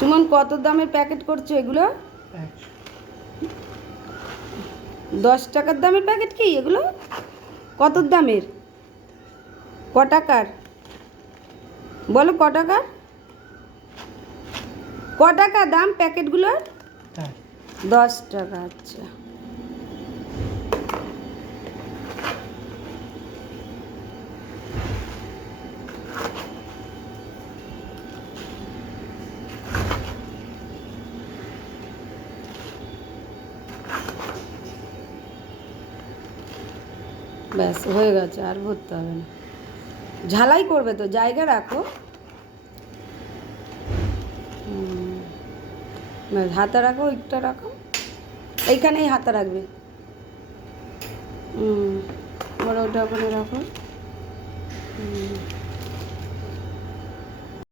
সুমন কত দামের প্যাকেট করছো এগুলো? 10 টাকার দামের প্যাকেট কি এগুলো? কত দামের? ক টাকার বলো, ক টাকার? ক টাকা দাম প্যাকেটগুলোর? 10 টাকা। আচ্ছা, ব্যাস হয়ে গেছে, আর ভরতে হবে না। ঝালাই করবে তো, জায়গা রাখো। ব্যাস, হাতা রাখো, ওইটা রাখো, এইখানেই হাতা রাখবে। বড় ওটা ওখানে রাখো।